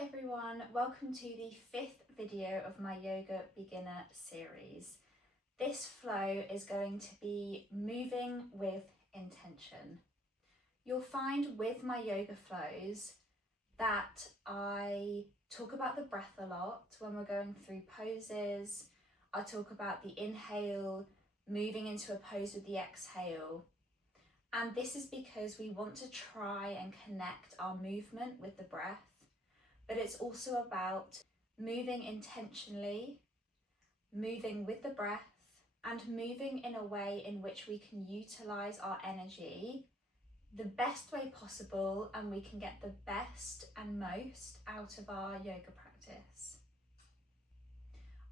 Hi everyone, welcome to the 5th video of my yoga beginner series. This flow is going to be moving with intention. You'll find with my yoga flows that I talk about the breath a lot when we're going through poses. I talk about the inhale, moving into a pose with the exhale. And this is because we want to try and connect our movement with the breath. But it's also about moving intentionally, moving with the breath, and moving in a way in which we can utilize our energy the best way possible, and we can get the best and most out of our yoga practice.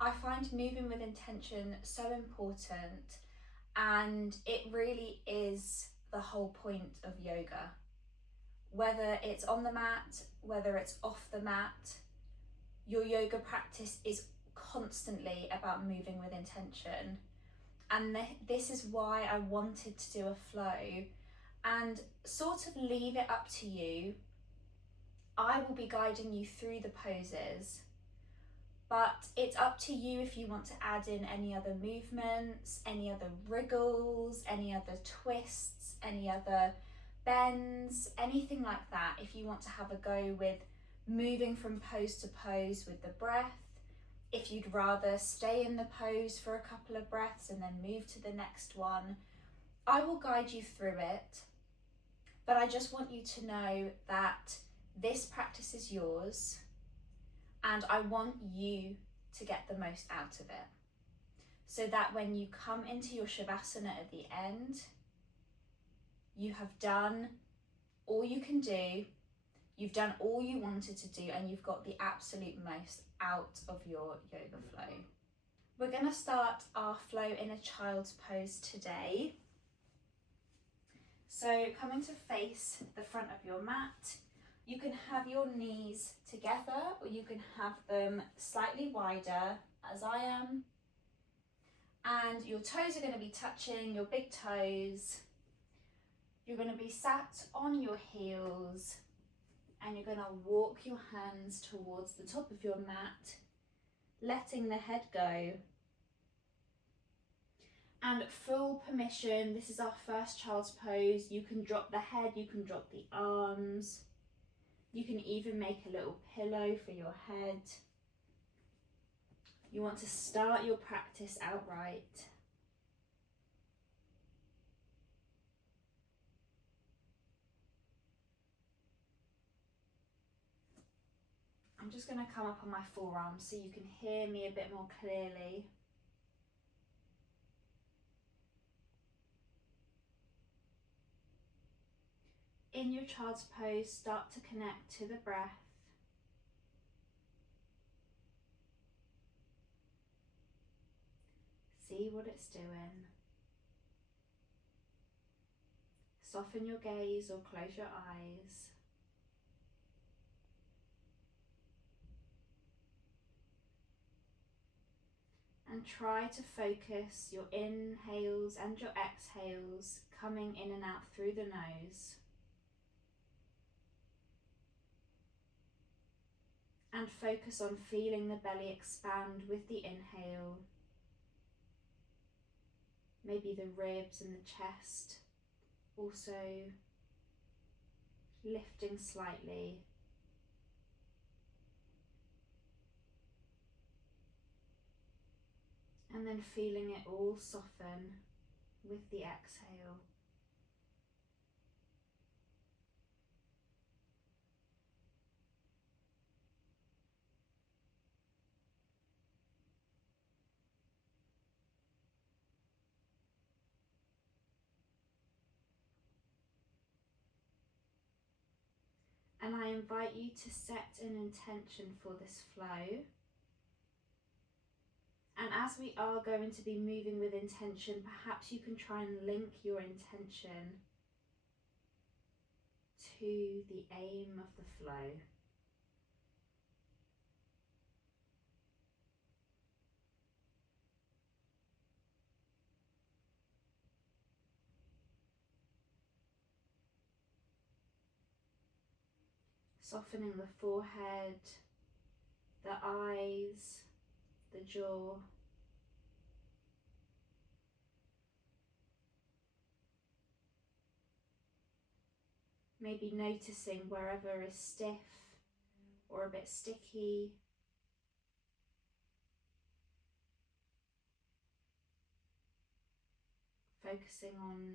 I find moving with intention so important, and it really is the whole point of yoga. Whether it's on the mat, whether it's off the mat, your yoga practice is constantly about moving with intention. And this is why I wanted to do a flow and sort of leave it up to you. I will be guiding you through the poses, but it's up to you if you want to add in any other movements, any other wriggles, any other twists, any other bends, anything like that. If you want to have a go with moving from pose to pose with the breath, if you'd rather stay in the pose for a couple of breaths and then move to the next one, I will guide you through it. But I just want you to know that this practice is yours, and I want you to get the most out of it, so that when you come into your Shavasana at the end, you have done all you can do, you've done all you wanted to do, and you've got the absolute most out of your yoga flow. We're going to start our flow in a child's pose today. So coming to face the front of your mat, you can have your knees together or you can have them slightly wider, as I am. And your toes are going to be touching, your big toes. You're going to be sat on your heels and you're going to walk your hands towards the top of your mat, letting the head go. And full permission, this is our first child's pose. You can drop the head, you can drop the arms. You can even make a little pillow for your head. You want to start your practice outright. I'm just going to come up on my forearms so you can hear me a bit more clearly. In your child's pose, start to connect to the breath. See what it's doing. Soften your gaze or close your eyes. And try to focus your inhales and your exhales coming in and out through the nose. And focus on feeling the belly expand with the inhale. Maybe the ribs and the chest also lifting slightly. And then feeling it all soften with the exhale. And I invite you to set an intention for this flow. And as we are going to be moving with intention, perhaps you can try and link your intention to the aim of the flow. Softening the forehead, the eyes, the jaw. Maybe noticing wherever is stiff or a bit sticky. Focusing on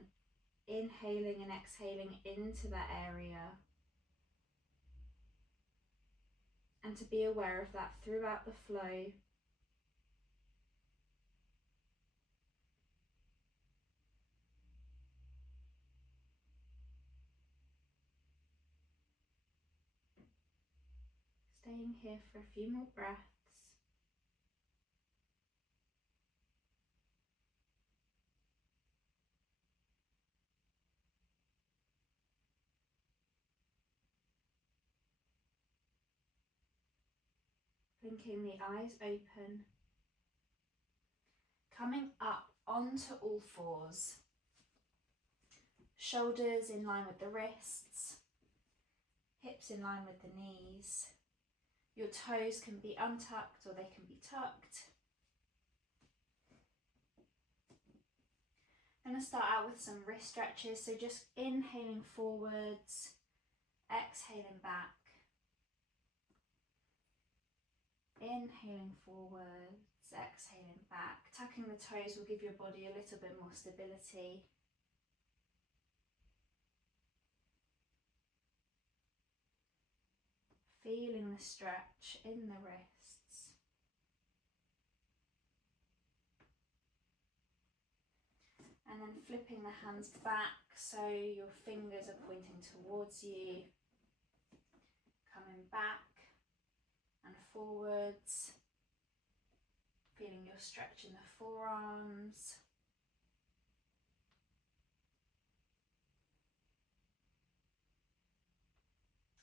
inhaling and exhaling into that area. And to be aware of that throughout the flow. Staying here for a few more breaths. Blinking the eyes open. Coming up onto all fours. Shoulders in line with the wrists. Hips in line with the knees. Your toes can be untucked or they can be tucked. I'm going to start out with some wrist stretches. So just inhaling forwards, exhaling back. Inhaling forwards, exhaling back. Tucking the toes will give your body a little bit more stability. Feeling the stretch in the wrists. And then flipping the hands back so your fingers are pointing towards you. Coming back and forwards, feeling your stretch in the forearms.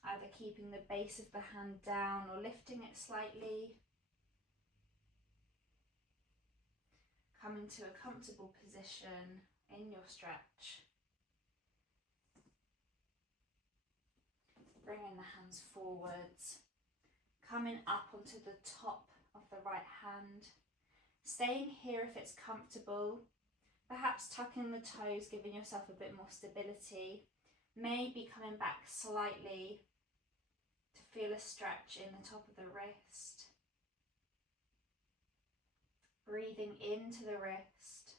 Either keeping the base of the hand down or lifting it slightly. Coming to a comfortable position in your stretch. Bringing the hands forwards. Coming up onto the top of the right hand. Staying here if it's comfortable. Perhaps tucking the toes, giving yourself a bit more stability. Maybe coming back slightly to feel a stretch in the top of the wrist. Breathing into the wrist.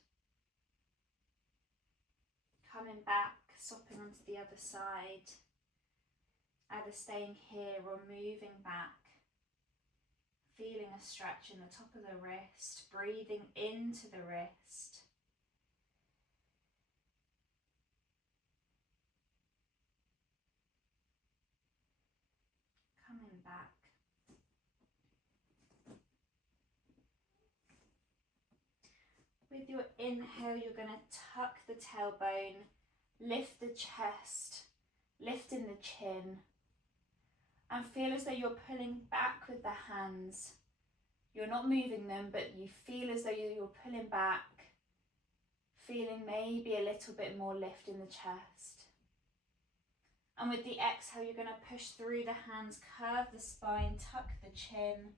Coming back, swapping onto the other side. Either staying here or moving back. Feeling a stretch in the top of the wrist, breathing into the wrist. Coming back. With your inhale, you're going to tuck the tailbone, lift the chest, lifting the chin. And feel as though you're pulling back with the hands. You're not moving them, but you feel as though you're pulling back, feeling maybe a little bit more lift in the chest. And with the exhale, you're going to push through the hands, curve the spine, tuck the chin.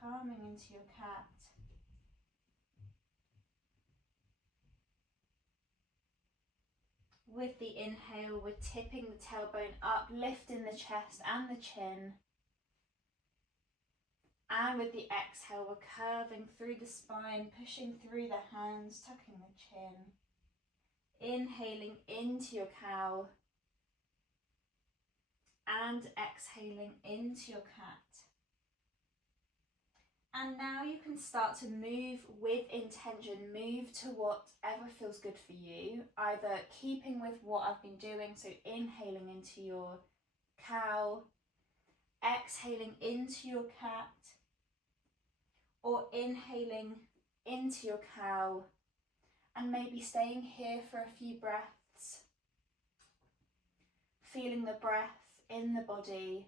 Calming into your cat. With the inhale, we're tipping the tailbone up, lifting the chest and the chin. And with the exhale, we're curving through the spine, pushing through the hands, tucking the chin. Inhaling into your cow. And exhaling into your cat. And now you can start to move with intention, move to whatever feels good for you, either keeping with what I've been doing, so inhaling into your cow, exhaling into your cat, or inhaling into your cow, and maybe staying here for a few breaths, feeling the breath in the body.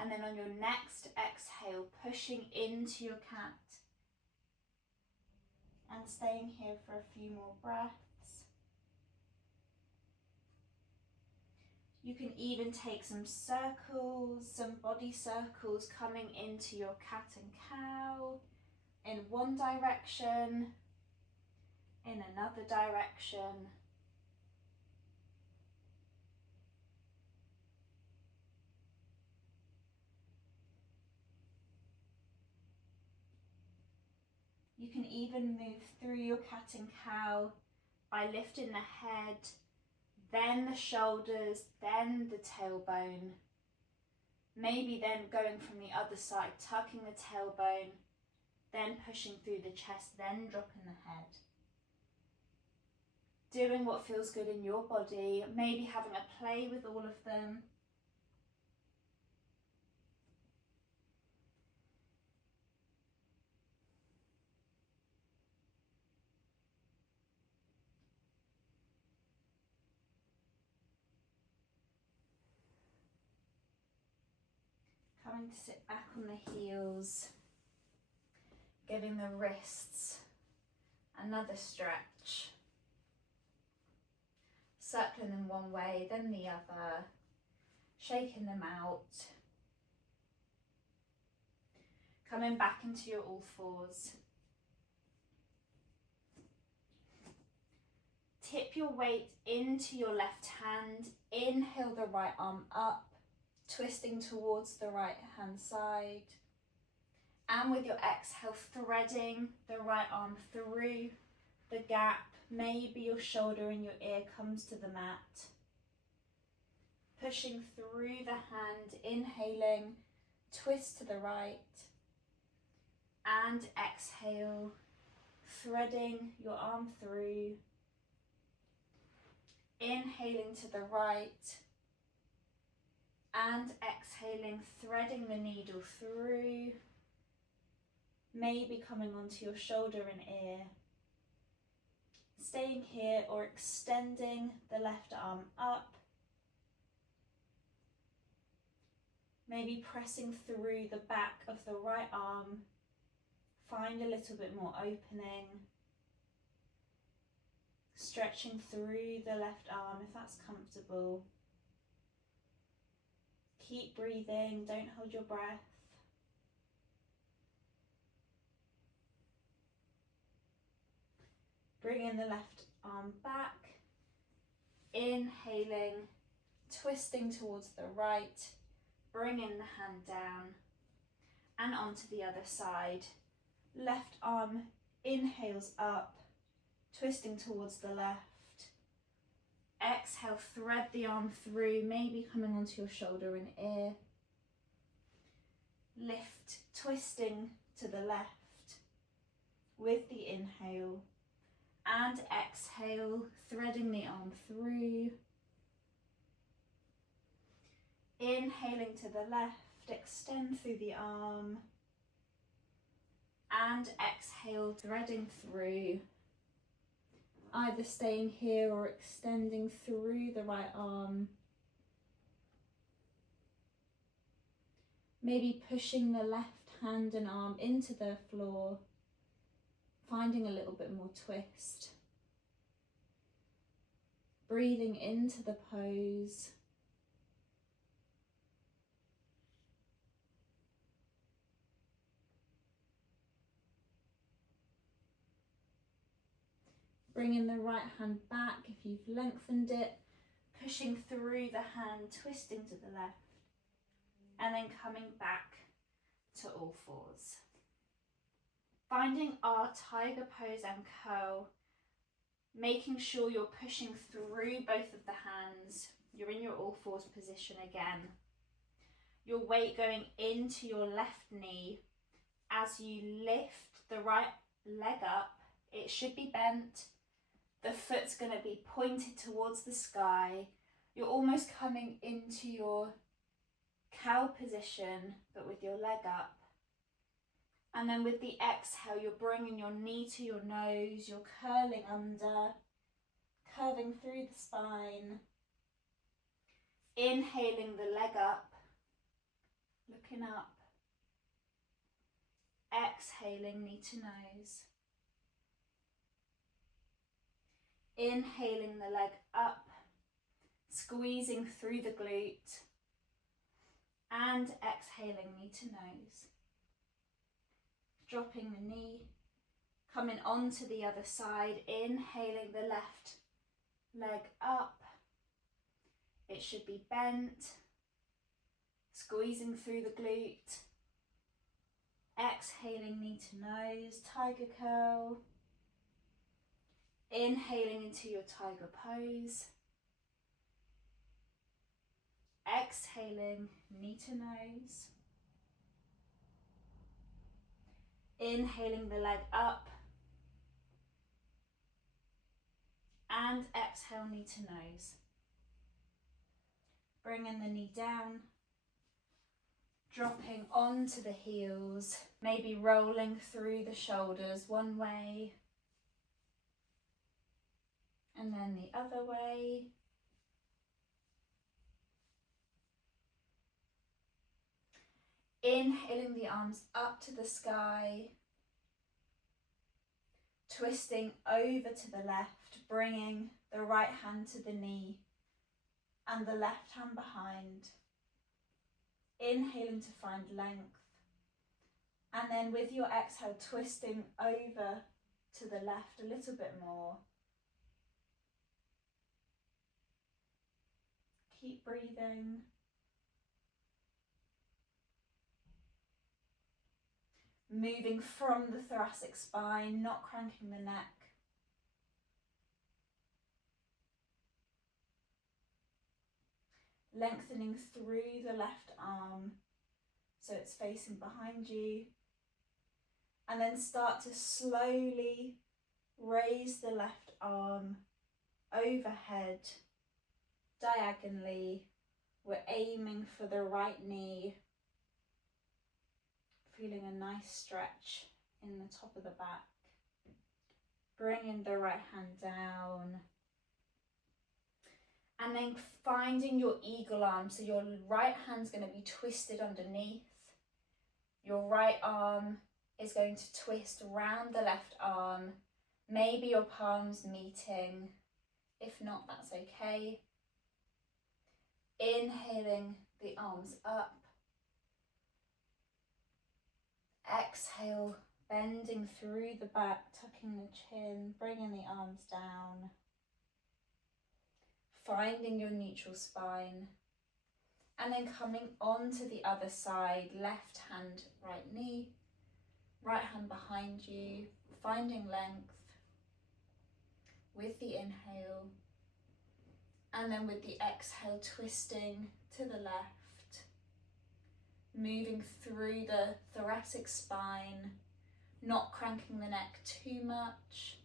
And then on your next exhale, pushing into your cat and staying here for a few more breaths. You can even take some circles, some body circles coming into your cat and cow in one direction, in another direction. You can even move through your cat and cow by lifting the head, then the shoulders, then the tailbone. Maybe then going from the other side, tucking the tailbone, then pushing through the chest, then dropping the head. Doing what feels good in your body, maybe having a play with all of them. Coming to sit back on the heels, giving the wrists another stretch. Circling them one way, then the other, shaking them out. Coming back into your all fours. Tip your weight into your left hand, inhale the right arm up, twisting towards the right hand side. And with your exhale, threading the right arm through the gap. Maybe your shoulder and your ear comes to the mat. Pushing through the hand, inhaling, twist to the right. And exhale, threading your arm through. Inhaling to the right. And exhaling, threading the needle through. Maybe coming onto your shoulder and ear. Staying here or extending the left arm up. Maybe pressing through the back of the right arm. Find a little bit more opening. Stretching through the left arm if that's comfortable. Keep breathing, don't hold your breath. Bringing the left arm back, inhaling, twisting towards the right, bringing the hand down and onto the other side. Left arm inhales up, twisting towards the left. Exhale, thread the arm through, maybe coming onto your shoulder and ear. Lift, twisting to the left with the inhale. And exhale, threading the arm through. Inhaling to the left, extend through the arm. And exhale, threading through. Either staying here or extending through the right arm. Maybe pushing the left hand and arm into the floor. Finding a little bit more twist. Breathing into the pose. Bringing the right hand back if you've lengthened it. Pushing through the hand, twisting to the left. And then coming back to all fours. Finding our tiger pose and curl, making sure you're pushing through both of the hands. You're in your all fours position again. Your weight going into your left knee. As you lift the right leg up, it should be bent. The foot's going to be pointed towards the sky. You're almost coming into your cow position, but with your leg up. And then with the exhale, you're bringing your knee to your nose, you're curling under, curving through the spine. Inhaling the leg up, looking up. Exhaling, knee to nose. Inhaling the leg up, Squeezing through the glute and exhaling knee to nose. Dropping the knee, coming onto the other side, inhaling the left leg up. It should be bent, squeezing through the glute. Exhaling knee to nose, tiger curl. Inhaling into your tiger pose. Exhaling knee to nose. Inhaling the leg up. And exhale knee to nose. Bringing the knee down. Dropping onto the heels, maybe rolling through the shoulders one way and then the other way. Inhaling the arms up to the sky, twisting over to the left, bringing the right hand to the knee and the left hand behind. Inhaling to find length, and then with your exhale twisting over to the left a little bit more. Keep breathing. Moving from the thoracic spine, not cranking the neck. Lengthening through the left arm so it's facing behind you. And then start to slowly raise the left arm overhead, diagonally. We're aiming for the right knee. Feeling a nice stretch in the top of the back. Bringing the right hand down. And then finding your eagle arm. So your right hand's going to be twisted underneath. Your right arm is going to twist around the left arm. Maybe your palms meeting. If not, that's okay. Inhaling the arms up. Exhale, bending through the back, tucking the chin, bringing the arms down. Finding your neutral spine. And then coming onto the other side, left hand, right knee, right hand behind you, finding length with the inhale. And then with the exhale, twisting to the left, moving through the thoracic spine, not cranking the neck too much.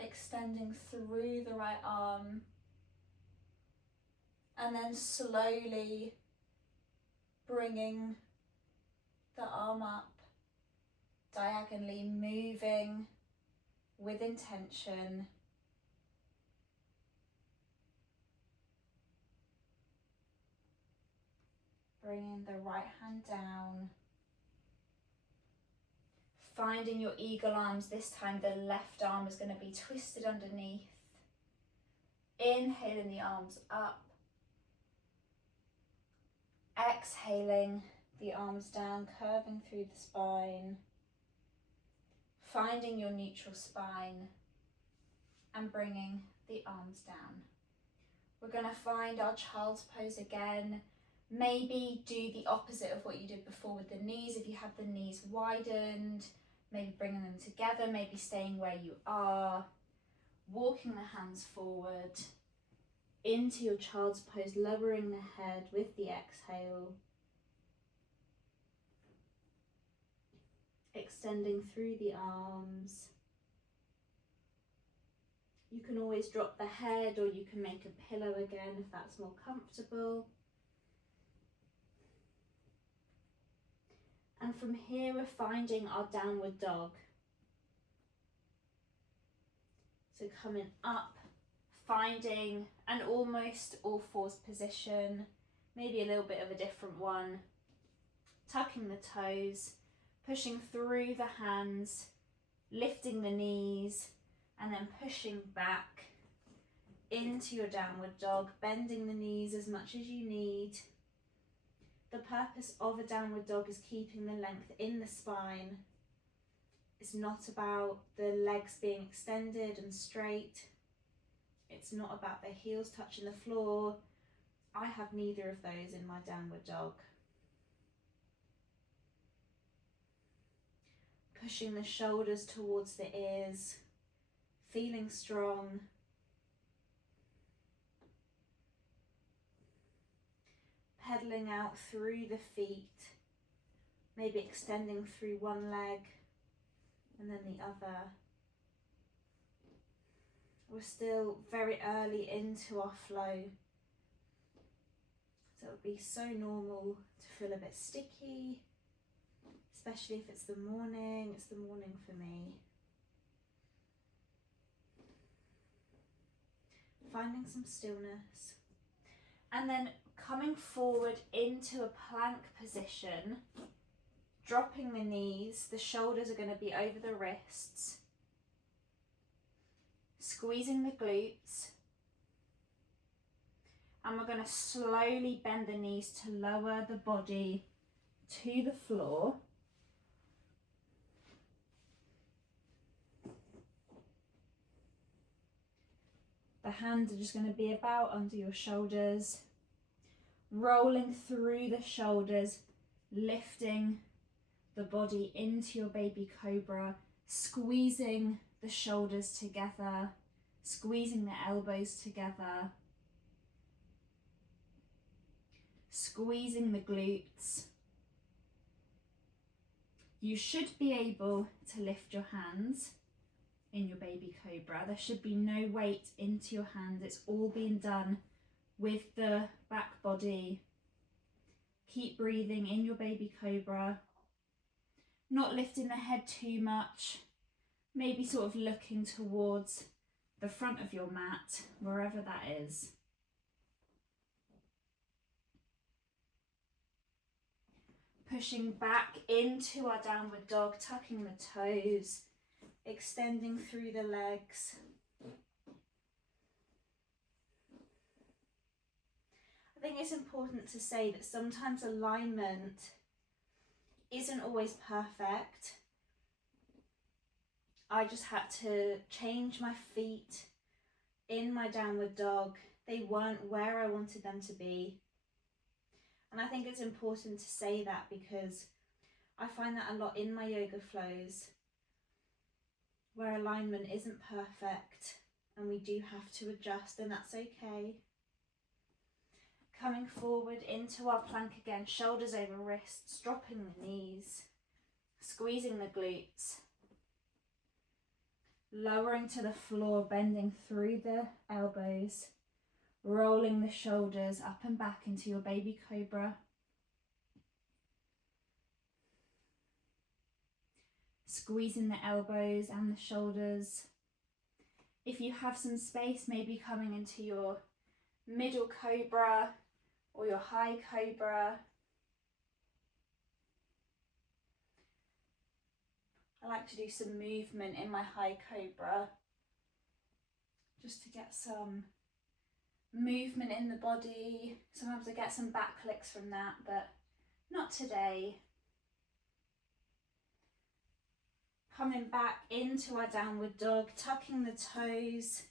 Extending through the right arm. And then slowly bringing the arm up, diagonally moving with intention. Bringing the right hand down. Finding your eagle arms, this time the left arm is going to be twisted underneath. Inhaling the arms up. Exhaling the arms down, curving through the spine. Finding your neutral spine and bringing the arms down. We're going to find our child's pose again. Maybe do the opposite of what you did before with the knees. If you have the knees widened, maybe bringing them together, maybe staying where you are. Walking the hands forward into your child's pose, lowering the head with the exhale. Extending through the arms. You can always drop the head, or you can make a pillow again if that's more comfortable. And from here we're finding our downward dog. So coming up, finding an almost all fours position, maybe a little bit of a different one. Tucking the toes, pushing through the hands, lifting the knees, and then pushing back into your downward dog, bending the knees as much as you need. The purpose of a downward dog is keeping the length in the spine. It's not about the legs being extended and straight. It's not about the heels touching the floor. I have neither of those in my downward dog. Pushing the shoulders towards the ears, feeling strong. Pedaling out through the feet, maybe extending through one leg and then the other. We're still very early into our flow, so it would be so normal to feel a bit sticky, especially if it's the morning. It's the morning for me. Finding some stillness, and then coming forward into a plank position, dropping the knees. The shoulders are going to be over the wrists, squeezing the glutes, and we're going to slowly bend the knees to lower the body to the floor. The hands are just going to be about under your shoulders, rolling through the shoulders, lifting the body into your baby cobra, squeezing the shoulders together, squeezing the elbows together, squeezing the glutes. You should be able to lift your hands in your baby cobra. There should be no weight into your hands. It's all being done with the back body. Keep breathing in your baby cobra, not lifting the head too much, maybe sort of looking towards the front of your mat, wherever that is. Pushing back into our downward dog, tucking the toes, extending through the legs. I think it's important to say that sometimes alignment isn't always perfect. I just had to change my feet in my downward dog. They weren't where I wanted them to be. And I think it's important to say that because I find that a lot in my yoga flows where alignment isn't perfect and we do have to adjust, and that's okay. Coming forward into our plank again, shoulders over wrists, dropping the knees, squeezing the glutes, lowering to the floor, bending through the elbows, rolling the shoulders up and back into your baby cobra. Squeezing the elbows and the shoulders. If you have some space, maybe coming into your middle cobra or your high cobra. I like to do some movement in my high cobra just to get some movement in the body. Sometimes I get some back clicks from that, but not today. Coming back into our downward dog, tucking the toes,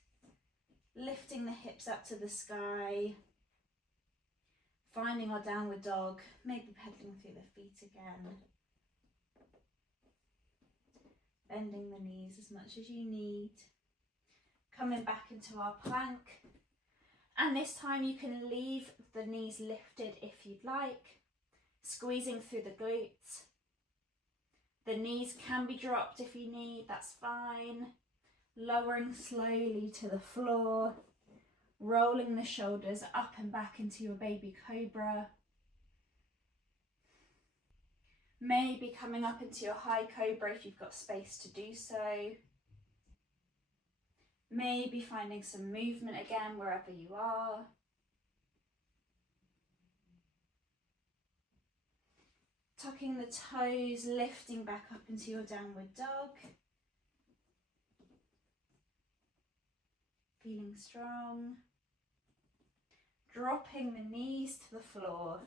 lifting the hips up to the sky, finding our downward dog, maybe pedaling through the feet again, bending the knees as much as you need, coming back into our plank, and this time you can leave the knees lifted if you'd like, squeezing through the glutes. The knees can be dropped if you need, that's fine. Lowering slowly to the floor, rolling the shoulders up and back into your baby cobra. Maybe coming up into your high cobra if you've got space to do so. Maybe finding some movement again wherever you are. Tucking the toes, lifting back up into your downward dog. Feeling strong. Dropping the knees to the floor.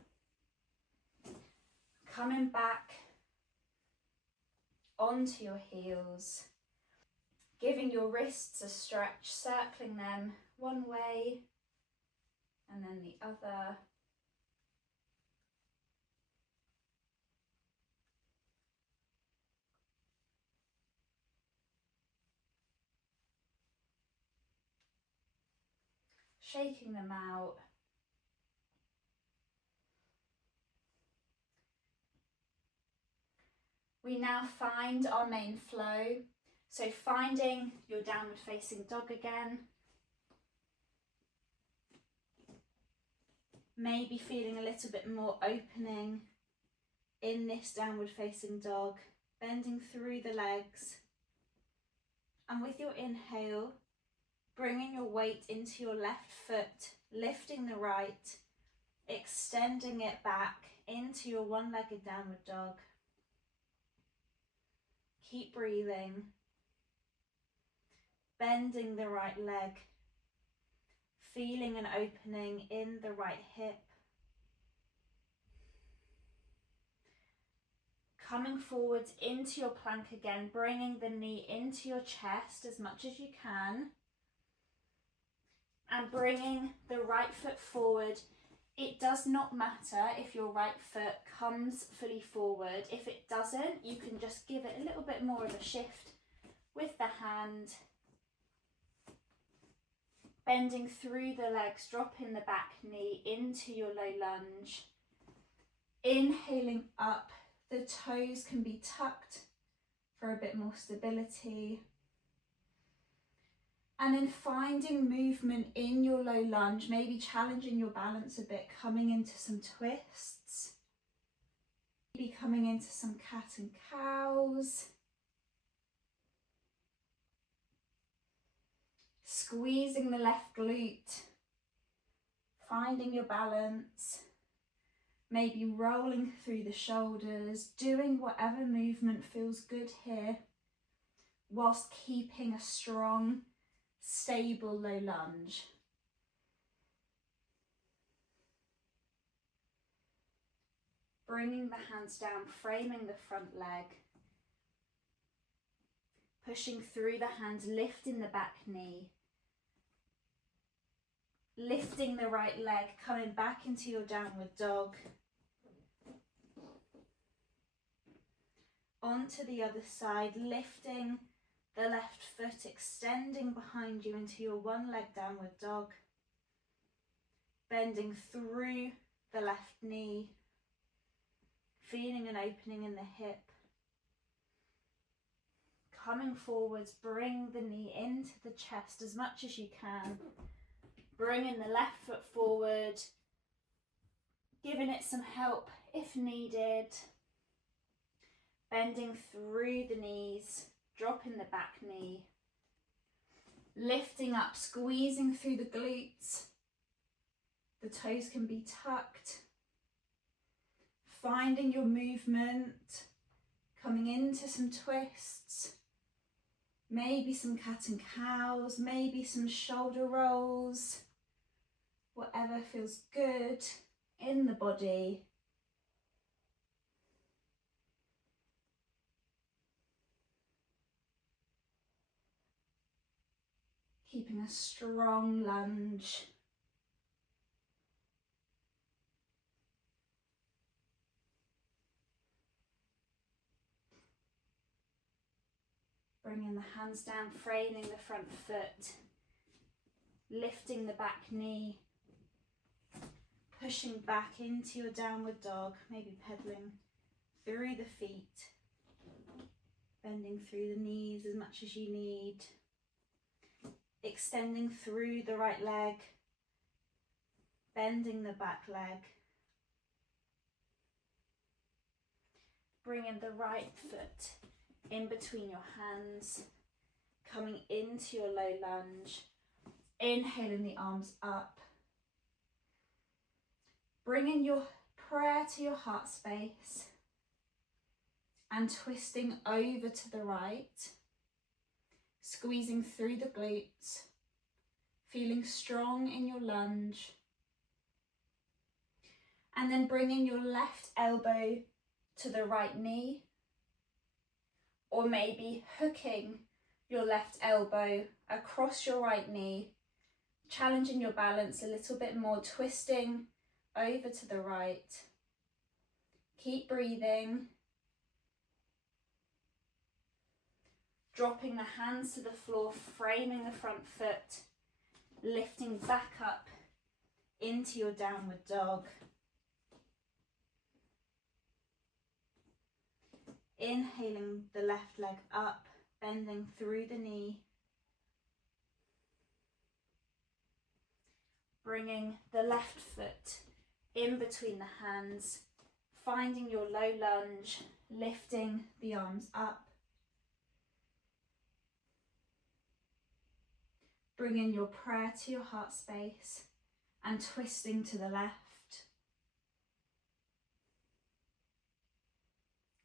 Coming back onto your heels. Giving your wrists a stretch, circling them one way and then the other. Shaking them out. We now find our main flow. So finding your downward facing dog again. Maybe feeling a little bit more opening in this downward facing dog, bending through the legs. And with your inhale, bringing your weight into your left foot, lifting the right, extending it back into your one-legged downward dog. Keep breathing. Bending the right leg, feeling an opening in the right hip. Coming forwards into your plank again, bringing the knee into your chest as much as you can. And bringing the right foot forward. It does not matter if your right foot comes fully forward. If it doesn't, you can just give it a little bit more of a shift with the hand. Bending through the legs, dropping the back knee into your low lunge. Inhaling up, the toes can be tucked for a bit more stability. And then finding movement in your low lunge, maybe challenging your balance a bit, coming into some twists. Maybe coming into some cat and cows. Squeezing the left glute, finding your balance, maybe rolling through the shoulders, doing whatever movement feels good here, whilst keeping a strong, stable low lunge. Bringing the hands down, framing the front leg, pushing through the hands, lifting the back knee. Lifting the right leg, coming back into your downward dog. Onto the other side, lifting the left foot, extending behind you into your one leg downward dog. Bending through the left knee, feeling an opening in the hip. Coming forwards, bring the knee into the chest as much as you can. Bringing the left foot forward, giving it some help if needed. Bending through the knees, dropping the back knee. Lifting up, squeezing through the glutes. The toes can be tucked. Finding your movement, coming into some twists. Maybe some cat and cows, maybe some shoulder rolls. Whatever feels good in the body. Keeping a strong lunge. Bringing the hands down, framing the front foot. Lifting the back knee. Pushing back into your downward dog, maybe pedaling through the feet. Bending through the knees as much as you need. Extending through the right leg. Bending the back leg. Bringing the right foot in between your hands. Coming into your low lunge. Inhaling the arms up. Bringing your prayer to your heart space. and twisting over to the right, squeezing through the glutes, feeling strong in your lunge, and then bringing your left elbow to the right knee, or maybe hooking your left elbow across your right knee, challenging your balance a little bit more, twisting over to the right. Keep breathing. Dropping the hands to the floor, framing the front foot, lifting back up into your downward dog. Inhaling the left leg up, bending through the knee. Bringing the left foot in between the hands, finding your low lunge, lifting the arms up. Bringing your prayer to your heart space and twisting to the left.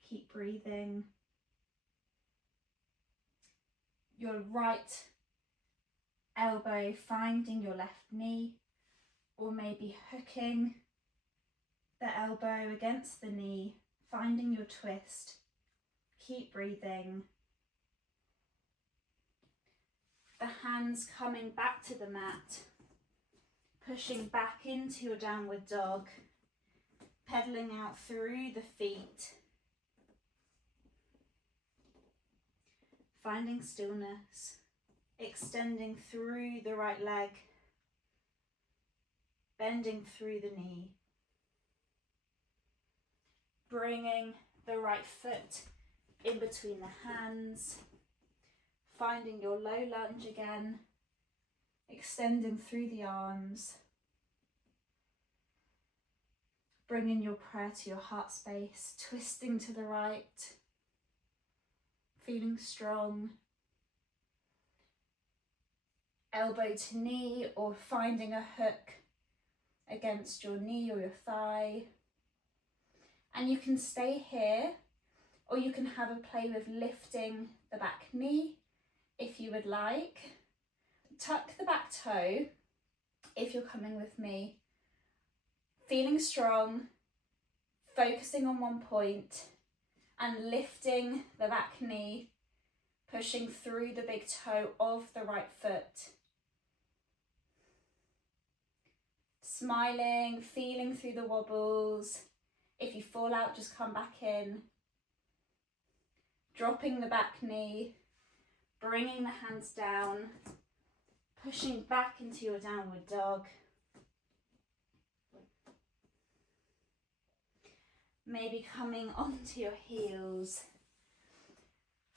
Keep breathing. Your right elbow finding your left knee, or maybe hooking the elbow against the knee, finding your twist. Keep breathing. The hands coming back to the mat, pushing back into your downward dog, pedaling out through the feet, finding stillness, extending through the right leg, bending through the knee, bringing the right foot in between the hands, finding your low lunge again, extending through the arms, bringing your prayer to your heart space, twisting to the right, feeling strong, elbow to knee, or finding a hook against your knee or your thigh. And you can stay here, or you can have a play with lifting the back knee if you would like. Tuck the back toe if you're coming with me. Feeling strong, focusing on one point, and lifting the back knee, pushing through the big toe of the right foot. Smiling, feeling through the wobbles. If you fall out, just come back in. Dropping the back knee, bringing the hands down, pushing back into your downward dog. Maybe coming onto your heels,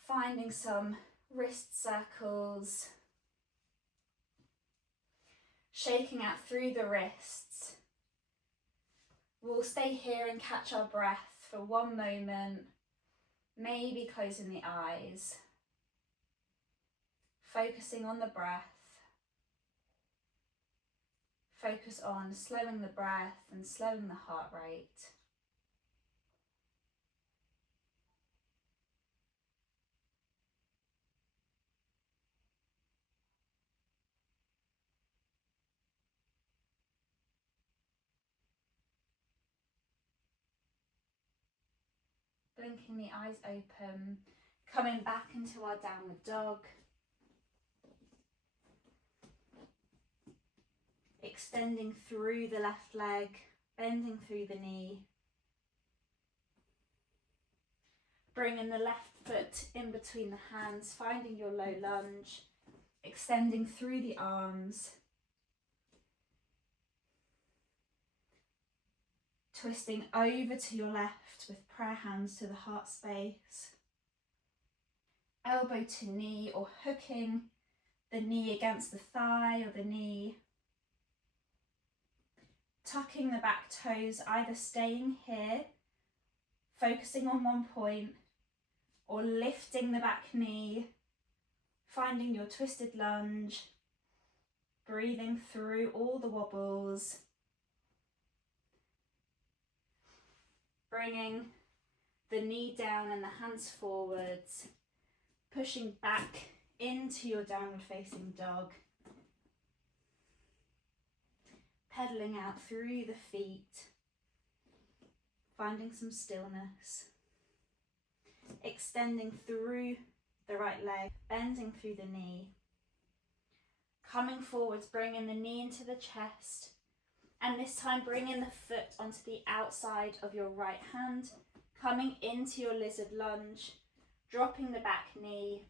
finding some wrist circles, shaking out through the wrists. We'll stay here and catch our breath for one moment, maybe closing the eyes, focusing on the breath. Focus on slowing the breath and slowing the heart rate. Blinking the eyes open, coming back into our downward dog. Extending through the left leg, bending through the knee. Bringing the left foot in between the hands, finding your low lunge, extending through the arms. Twisting over to your left with prayer hands to the heart space. Elbow to knee, or hooking the knee against the thigh or the knee. Tucking the back toes, either staying here, focusing on one point, or lifting the back knee, finding your twisted lunge, breathing through all the wobbles. Bringing the knee down and the hands forwards, pushing back into your downward facing dog, pedaling out through the feet, finding some stillness, extending through the right leg, bending through the knee, coming forwards, bringing the knee into the chest, and this time bringing the foot onto the outside of your right hand, coming into your lizard lunge, dropping the back knee.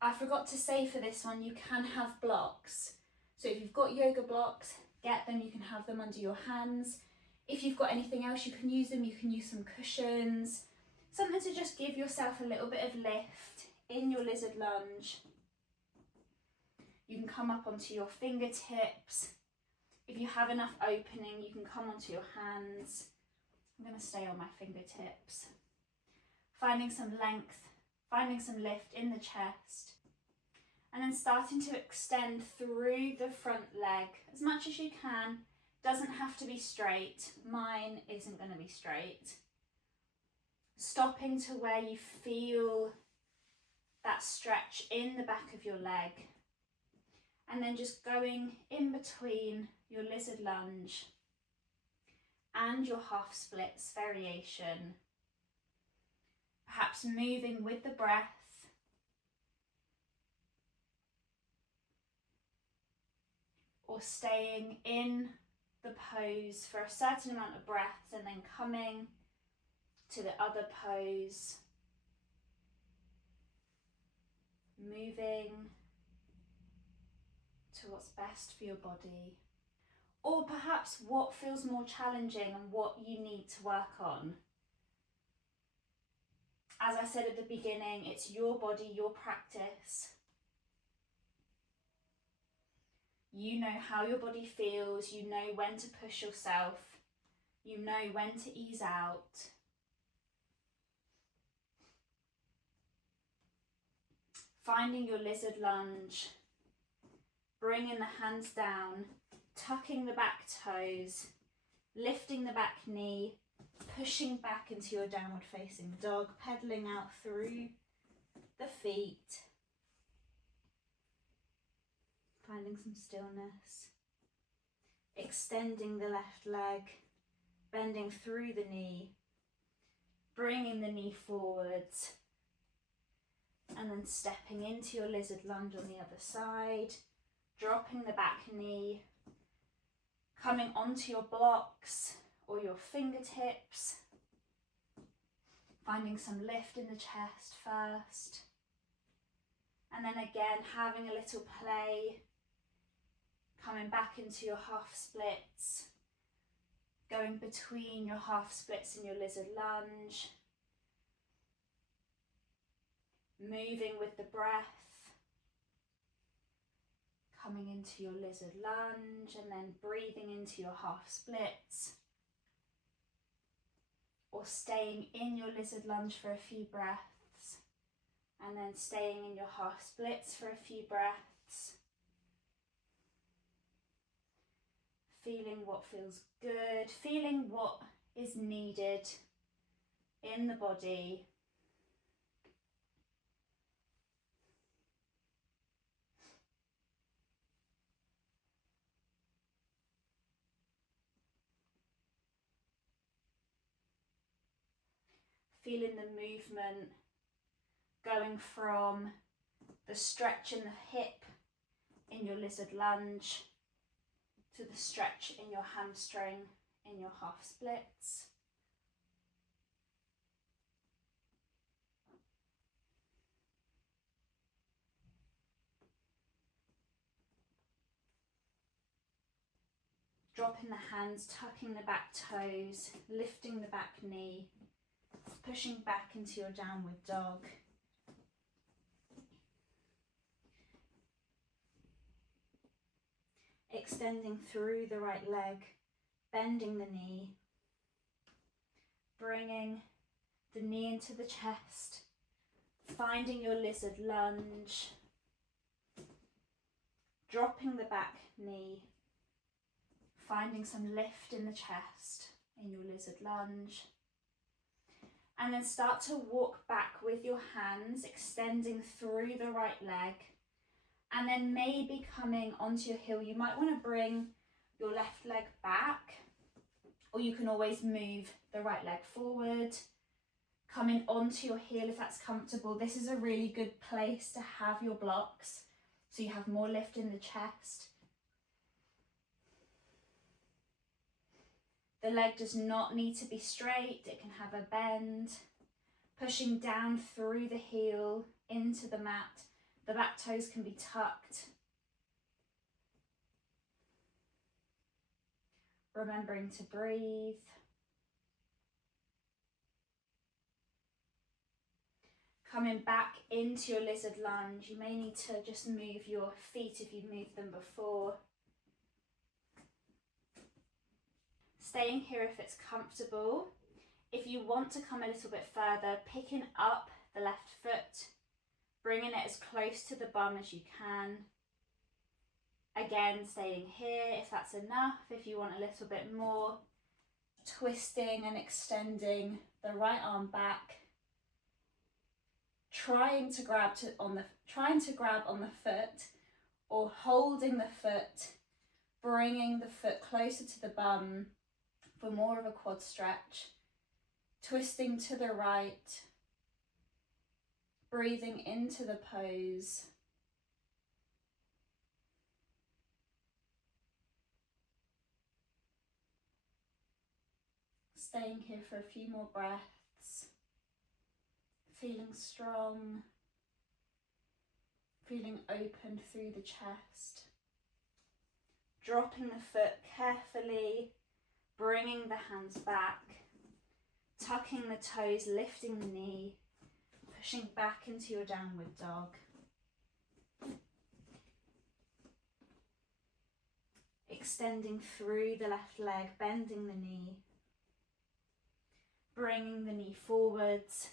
I forgot to say for this one, you can have blocks. So if you've got yoga blocks, get them, you can have them under your hands. If you've got anything else, you can use them, you can use some cushions, something to just give yourself a little bit of lift in your lizard lunge. You can come up onto your fingertips. If you have enough opening, you can come onto your hands. I'm going to stay on my fingertips. Finding some length, finding some lift in the chest. And then starting to extend through the front leg as much as you can. Doesn't have to be straight. Mine isn't going to be straight. Stopping to where you feel that stretch in the back of your leg. And then just going in between your lizard lunge and your half splits variation. Perhaps moving with the breath. Or staying in the pose for a certain amount of breaths and then coming to the other pose. Moving to what's best for your body. Or perhaps what feels more challenging and what you need to work on. As I said at the beginning, it's your body, your practice. You know how your body feels, you know when to push yourself, you know when to ease out. Finding your lizard lunge, bringing the hands down, tucking the back toes, lifting the back knee, pushing back into your downward facing dog, pedaling out through the feet. Finding some stillness, extending the left leg, bending through the knee, bringing the knee forwards, and then stepping into your lizard lunge on the other side, dropping the back knee, coming onto your blocks or your fingertips, finding some lift in the chest first, and then again having a little play, coming back into your half splits, going between your half splits and your lizard lunge, moving with the breath, coming into your lizard lunge and then breathing into your half splits, or staying in your lizard lunge for a few breaths and then staying in your half splits for a few breaths. Feeling what feels good, feeling what is needed in the body. Feeling the movement going from the stretch in the hip in your lizard lunge to the stretch in your hamstring in your half splits. Dropping the hands, tucking the back toes, lifting the back knee, pushing back into your downward dog. Extending through the right leg, bending the knee, bringing the knee into the chest, finding your lizard lunge, dropping the back knee, finding some lift in the chest in your lizard lunge, And then start to walk back with your hands, extending through the right leg. And then maybe coming onto your heel, you might want to bring your left leg back, or you can always move the right leg forward, coming onto your heel if that's comfortable. This is a really good place to have your blocks, so you have more lift in the chest. The leg does not need to be straight, it can have a bend. Pushing down through the heel into the mat. The back toes can be tucked. Remembering to breathe. Coming back into your lizard lunge. You may need to just move your feet if you've moved them before. Staying here if it's comfortable. If you want to come a little bit further, picking up the left foot, bringing it as close to the bum as you can. Again, staying here if that's enough. If you want a little bit more, twisting and extending the right arm back, trying to grab on the foot, or holding the foot, bringing the foot closer to the bum for more of a quad stretch, twisting to the right, breathing into the pose. Staying here for a few more breaths, feeling strong, feeling open through the chest. Dropping the foot carefully, bringing the hands back, tucking the toes, lifting the knee, pushing back into your downward dog. Extending through the left leg, bending the knee, bringing the knee forwards,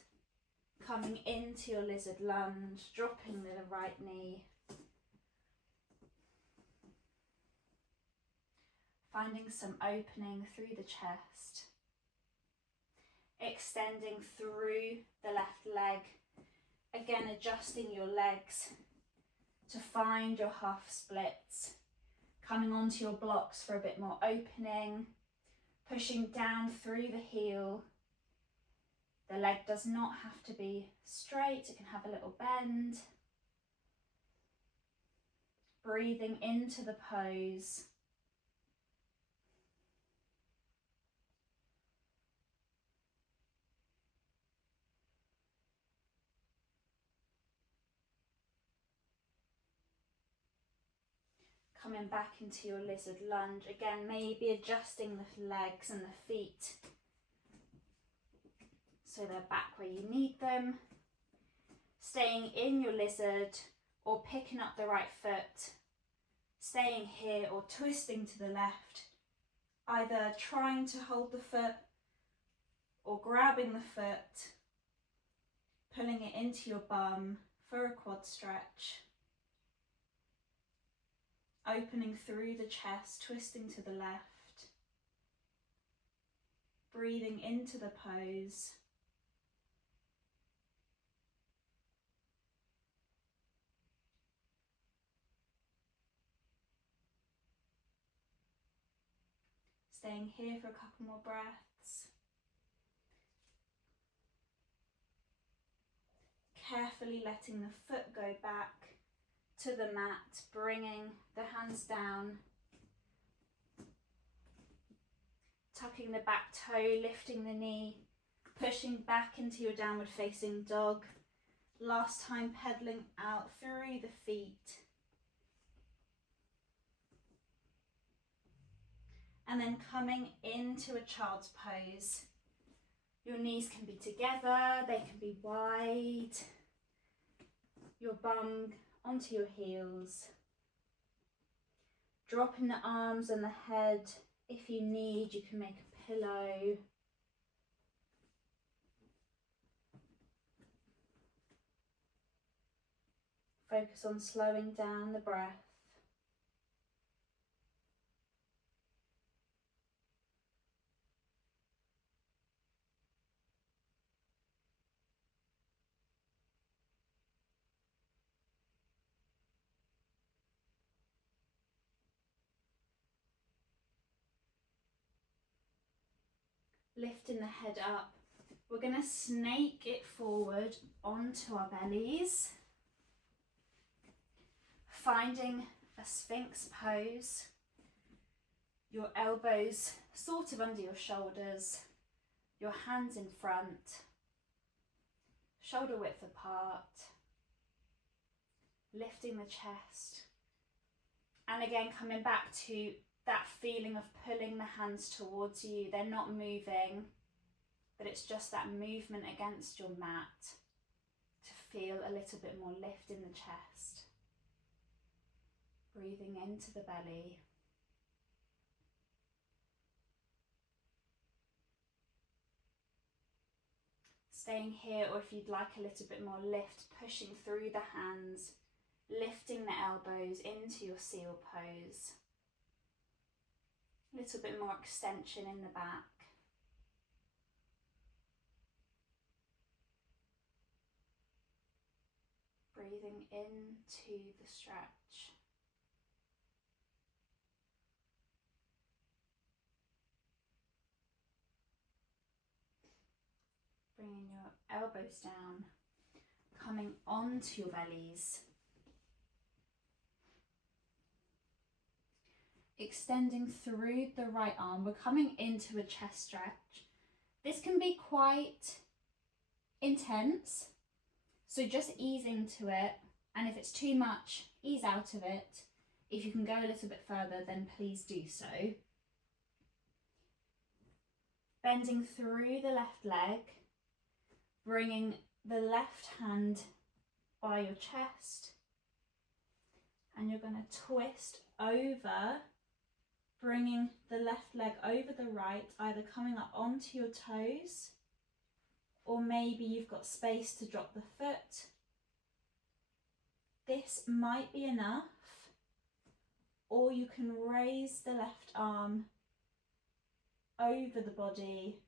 coming into your lizard lunge, dropping the right knee. Finding some opening through the chest. Extending through the left leg. Again, adjusting your legs to find your half splits. Coming onto your blocks for a bit more opening. Pushing down through the heel. The leg does not have to be straight, it can have a little bend. Breathing into the pose. Coming back into your lizard lunge. Again, maybe adjusting the legs and the feet so they're back where you need them. Staying in your lizard or picking up the right foot. Staying here or twisting to the left. Either trying to hold the foot or grabbing the foot, pulling it into your bum for a quad stretch. Opening through the chest, twisting to the left. Breathing into the pose. Staying here for a couple more breaths. Carefully letting the foot go back to the mat, bringing the hands down, tucking the back toe, lifting the knee, pushing back into your downward facing dog. Last time, pedaling out through the feet. And then coming into a child's pose. Your knees can be together, they can be wide. Your bum onto your heels. Dropping the arms and the head. If you need, you can make a pillow. Focus on slowing down the breath. lifting the head up. We're going to snake it forward onto our bellies, finding a Sphinx pose, your elbows sort of under your shoulders, your hands in front, shoulder width apart, lifting the chest, and again coming back to that feeling of pulling the hands towards you. They're not moving, but it's just that movement against your mat to feel a little bit more lift in the chest. Breathing into the belly. Staying here, or if you'd like a little bit more lift, pushing through the hands, lifting the elbows into your seal pose. A little bit more extension in the back. Breathing into the stretch. Bringing your elbows down, coming onto your bellies. Extending through the right arm, we're coming into a chest stretch. This can be quite intense, so just ease into it, and if it's too much, ease out of it. If you can go a little bit further, then please do so. Bending through the left leg, bringing the left hand by your chest, and you're going to twist over, bringing the left leg over the right, either coming up onto your toes, or maybe you've got space to drop the foot. This might be enough, or you can raise the left arm over the body,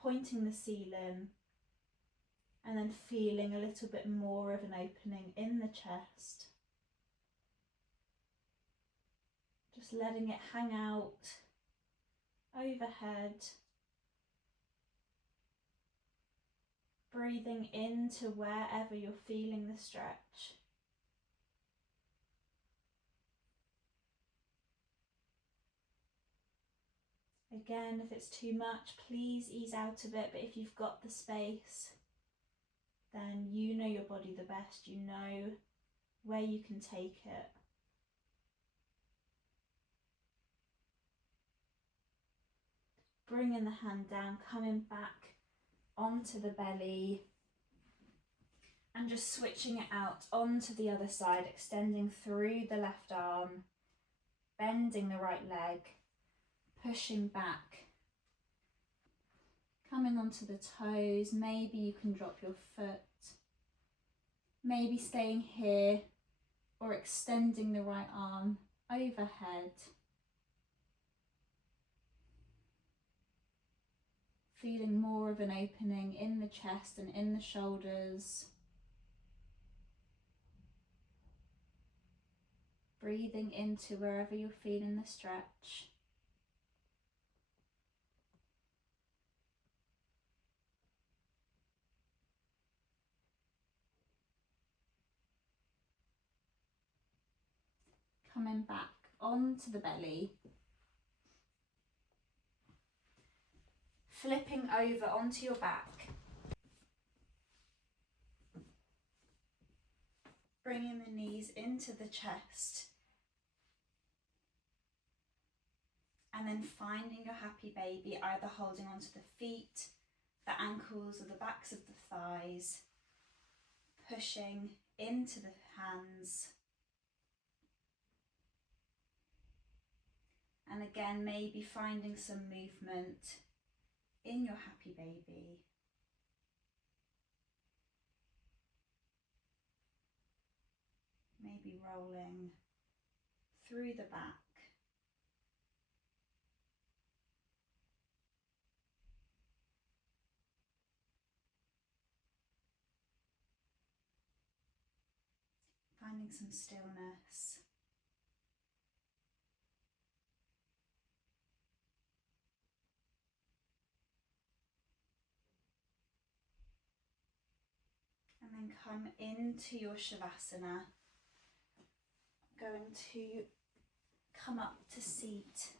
pointing the ceiling, and then feeling a little bit more of an opening in the chest. Just letting it hang out overhead. Breathing into wherever you're feeling the stretch. Again, if it's too much, please ease out of it, but if you've got the space, then you know your body the best, you know where you can take it. Bringing the hand down, coming back onto the belly, and just switching it out onto the other side, extending through the left arm, bending the right leg, pushing back, coming onto the toes. Maybe you can drop your foot, maybe staying here, or extending the right arm overhead. Feeling more of an opening in the chest and in the shoulders. Breathing into wherever you're feeling the stretch. Coming back onto the belly. Flipping over onto your back. Bringing the knees into the chest. And then finding your happy baby, either holding onto the feet, the ankles, or the backs of the thighs. Pushing into the hands. And again, maybe finding some movement in your happy baby. Maybe rolling through the back. Finding some stillness. And then come into your Shavasana. Going to come up to seat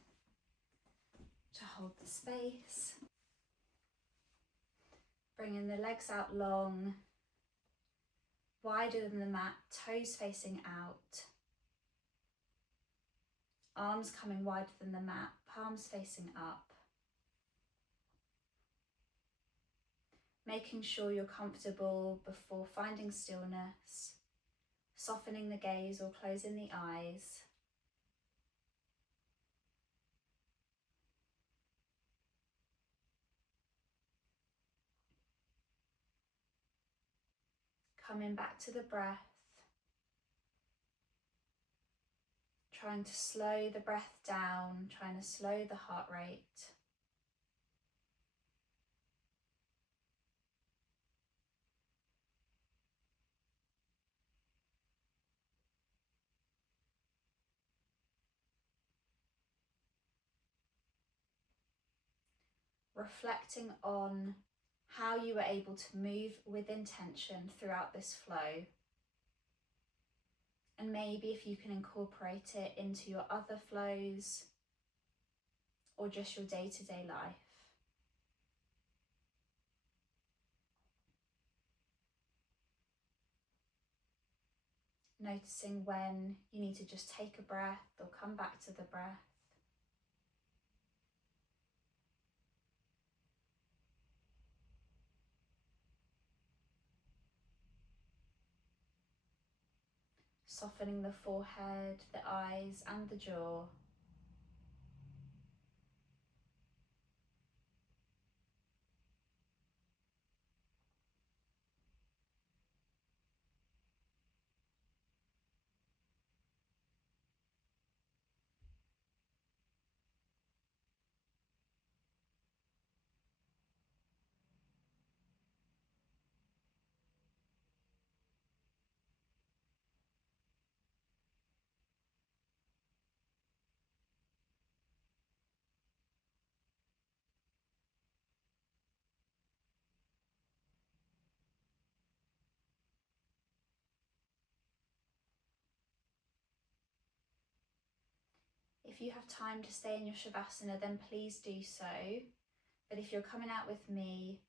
to hold the space. Bringing the legs out long, wider than the mat, toes facing out. Arms coming wider than the mat, palms facing up. Making sure you're comfortable before finding stillness, softening the gaze or closing the eyes. Coming back to the breath. Trying to slow the breath down, trying to slow the heart rate. Reflecting on how you were able to move with intention throughout this flow. And maybe if you can incorporate it into your other flows or just your day-to-day life. Noticing when you need to just take a breath or come back to the breath. Softening the forehead, the eyes and the jaw. If you have time to stay in your Shavasana, then please do so. But if you're coming out with me,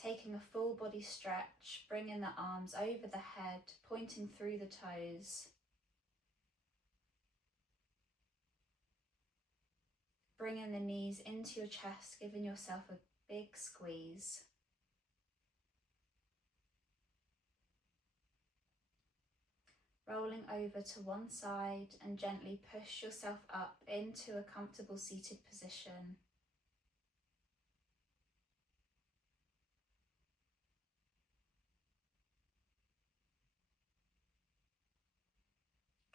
taking a full body stretch, bringing the arms over the head, pointing through the toes. Bringing the knees into your chest, giving yourself a big squeeze. Rolling over to one side and gently push yourself up into a comfortable seated position.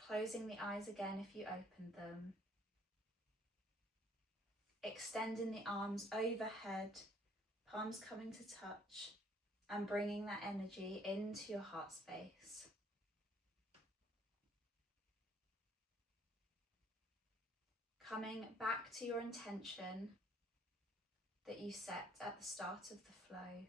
Closing the eyes again if you open them. Extending the arms overhead, palms coming to touch, and bringing that energy into your heart space. Coming back to your intention that you set at the start of the flow.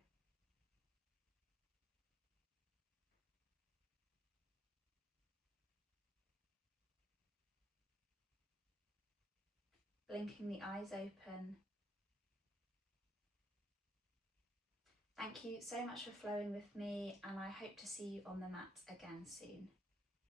Blinking the eyes open. Thank you so much for flowing with me, and I hope to see you on the mat again soon.